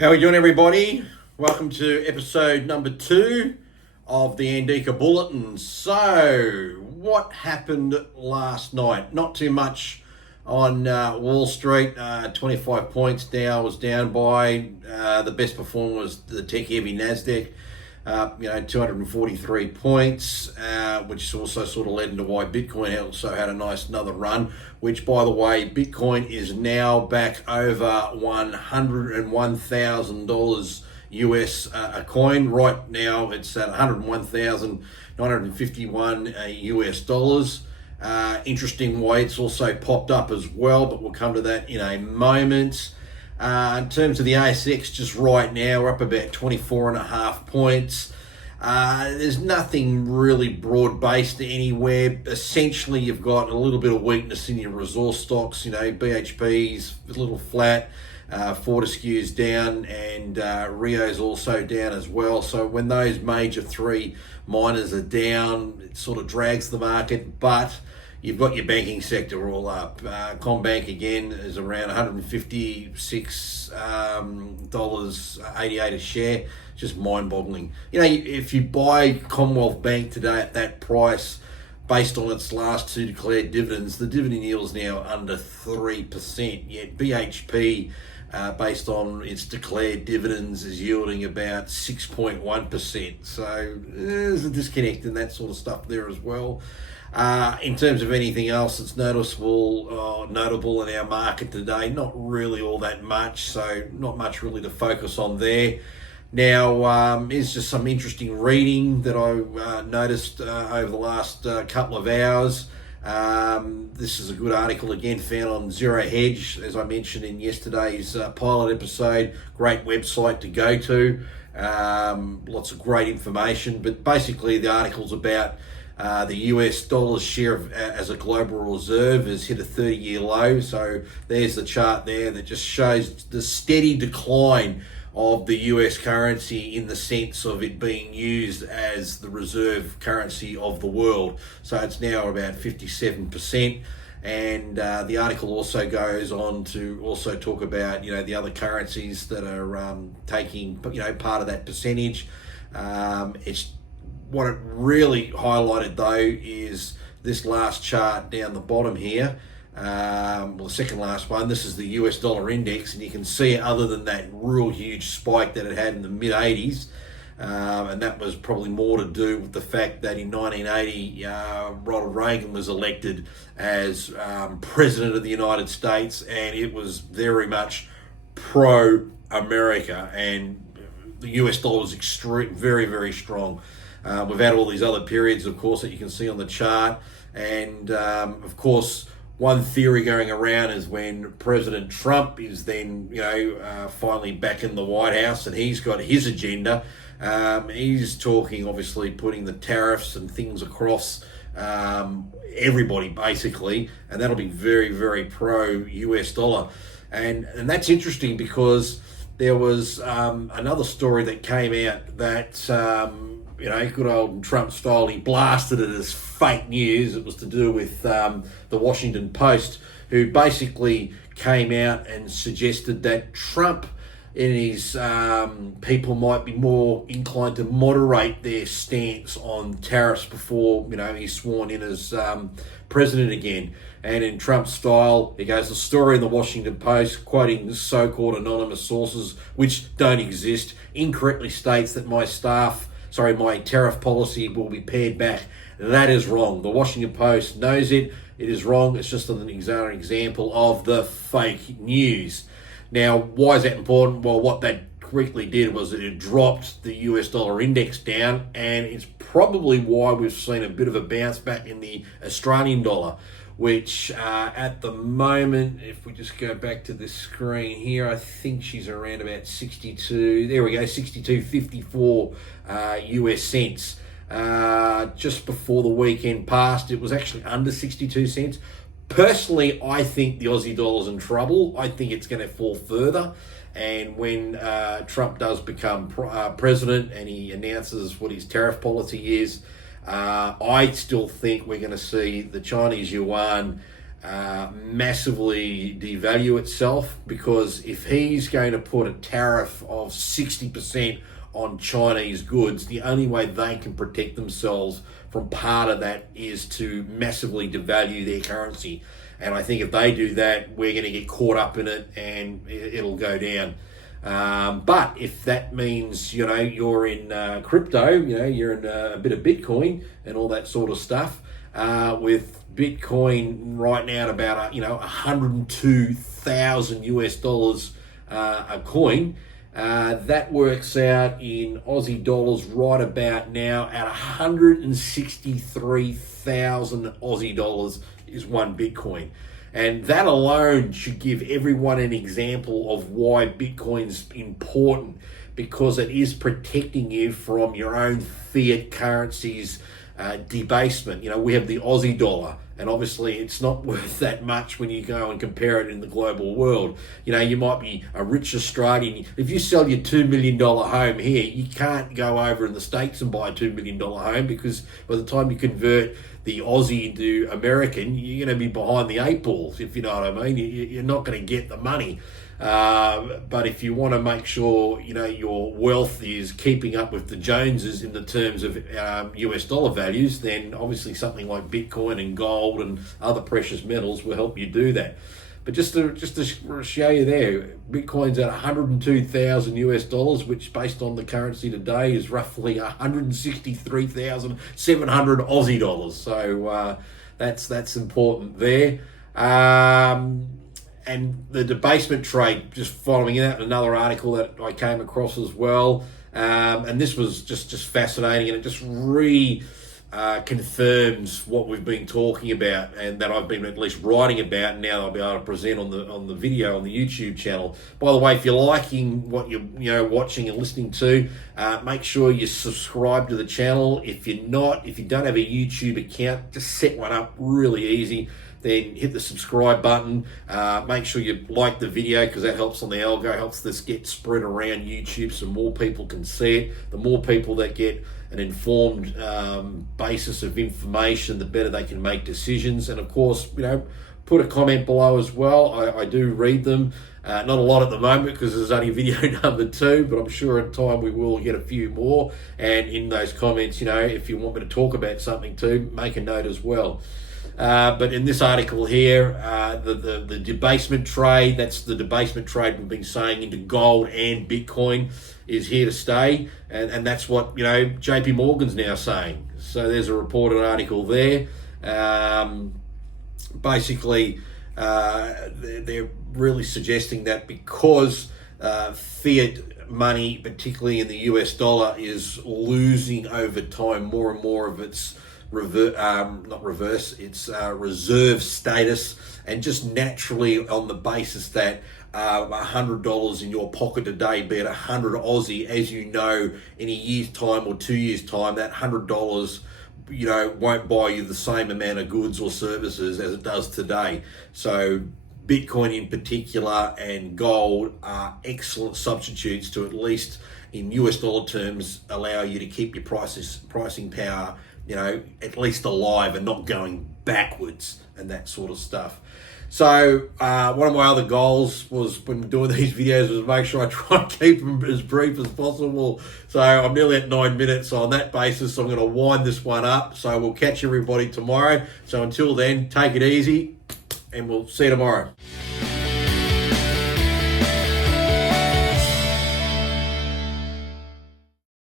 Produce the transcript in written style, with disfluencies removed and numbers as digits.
How are you doing, everybody? Welcome to episode number 2 of the Andika Bulletin. So, what happened last night? Not too much on Wall Street. 25 points Dow was down by. The best performer was the tech-heavy Nasdaq. 243 points, which also sort of led into why Bitcoin also had a nice another run, which, by the way, Bitcoin is now back over $101,000 US a coin. Right now, it's at 101,951 US dollars. Interesting way, it's also popped up as well, but we'll come to that in a moment. In terms of the ASX, just right now, we're up about 24.5 points. There's nothing really broad-based anywhere. Essentially, you've got a little bit of weakness in your resource stocks. BHP's a little flat, Fortescue's down, and Rio's also down as well. So when those major three miners are down, it sort of drags the market, but you've got your banking sector all up. Combank again is around $156.88 a share. Just mind-boggling. If you buy Commonwealth Bank today at that price, based on its last two declared dividends, the dividend yield is now under 3%. Yet BHP, based on its declared dividends, is yielding about 6.1%. So there's a disconnect and that sort of stuff there as well. In terms of anything else that's notable in our market today, not really all that much, so not much really to focus on there. Now, here's just some interesting reading that I noticed over the last couple of hours. This is a good article again found on Zero Hedge, as I mentioned in yesterday's pilot episode. Great website to go to. Lots of great information, but basically the article's about the US dollar's share as a global reserve has hit a 30-year low. So there's the chart there that just shows the steady decline of the US currency in the sense of it being used as the reserve currency of the world. So it's now about 57%. And the article also goes on to also talk about, the other currencies that are taking, part of that percentage. What it really highlighted, though, is this last chart down the bottom here. The second last one. This is the US dollar index, and you can see, other than that real huge spike that it had in the mid-80s, and that was probably more to do with the fact that in 1980, Ronald Reagan was elected as President of the United States, and it was very much pro-America, and the US dollar was very, very strong. We've had all these other periods, of course, that you can see on the chart. And, of course, one theory going around is when President Trump is then, finally back in the White House and he's got his agenda. He's talking, obviously, putting the tariffs and things across everybody, basically. And that'll be very, very pro-US dollar. And that's interesting because there was another story that came out that good old Trump style, he blasted it as fake news. It was to do with the Washington Post, who basically came out and suggested that Trump and his people might be more inclined to moderate their stance on tariffs before, he's sworn in as president again. And in Trump's style, he goes, the story in the Washington Post, quoting so-called anonymous sources, which don't exist, incorrectly states that my tariff policy will be pared back. That is wrong. The Washington Post knows it. It is wrong. It's just an example of the fake news. Now, why is that important? Well, what that correctly did was that it dropped the US dollar index down, and it's probably why we've seen a bit of a bounce back in the Australian dollar, which at the moment, if we just go back to the screen here, I think she's around about 62.54 US cents. Just before the weekend passed, it was actually under 62 cents. Personally, I think the Aussie dollar's in trouble. I think it's going to fall further. And when Trump does become president and he announces what his tariff policy is, I still think we're going to see the Chinese yuan massively devalue itself, because if he's going to put a tariff of 60% on Chinese goods, the only way they can protect themselves from part of that is to massively devalue their currency. And I think if they do that, we're going to get caught up in it and it'll go down. But if that means, you're in crypto, you're in a bit of Bitcoin and all that sort of stuff, with Bitcoin right now at about, 102,000 US dollars a coin, that works out in Aussie dollars right about now at 163,000 Aussie dollars is one Bitcoin. And that alone should give everyone an example of why Bitcoin's important, because it is protecting you from your own fiat currency's debasement. We have the Aussie dollar, and obviously it's not worth that much when you go and compare it in the global world. You might be a rich Australian. If you sell your $2 million home here, you can't go over in the States and buy a $2 million home, because by the time you convert the Aussie into American, you're going to be behind the eight balls, if you know what I mean. You're not going to get the money. But if you want to make sure, your wealth is keeping up with the Joneses in the terms of US dollar values, then obviously something like Bitcoin and gold and other precious metals will help you do that. But just to show you there, Bitcoin's at 102,000 US dollars, which based on the currency today is roughly 163,700 Aussie dollars. So that's important there. And the debasement trade, just following that, another article that I came across as well. And this was just fascinating, and it just confirms what we've been talking about, and that I've been at least writing about, and now I'll be able to present on the video on the YouTube channel. By the way, if you're liking what you're watching and listening to, make sure you subscribe to the channel. If you don't have a YouTube account, just set one up, really easy. Then hit the subscribe button. Make sure you like the video, because that helps on the algo, helps this get spread around YouTube so more people can see it. The more people that get an informed basis of information, the better they can make decisions. And of course, put a comment below as well. I do read them. Not a lot at the moment, because there's only video number 2, but I'm sure in time we will get a few more. And in those comments, if you want me to talk about something too, make a note as well. But in this article here, the debasement trade, that's the debasement trade we've been saying into gold and Bitcoin, is here to stay. And that's what, JP Morgan's now saying. So there's a reported article there. Basically, they're really suggesting that because fiat money, particularly in the US dollar, is losing over time more and more of its reserve status, and just naturally on the basis that $100 in your pocket today, be it 100 Aussie, as you know, in a year's time or 2 years' time, that $100 won't buy you the same amount of goods or services as it does today. So Bitcoin in particular and gold are excellent substitutes to, at least in US dollar terms, allow you to keep your pricing power, at least alive and not going backwards and that sort of stuff. So one of my other goals was, when doing these videos, was make sure I try and keep them as brief as possible. So I'm nearly at 9 minutes. So on that basis, I'm going to wind this one up. So we'll catch everybody tomorrow. So until then, take it easy, and we'll see you tomorrow.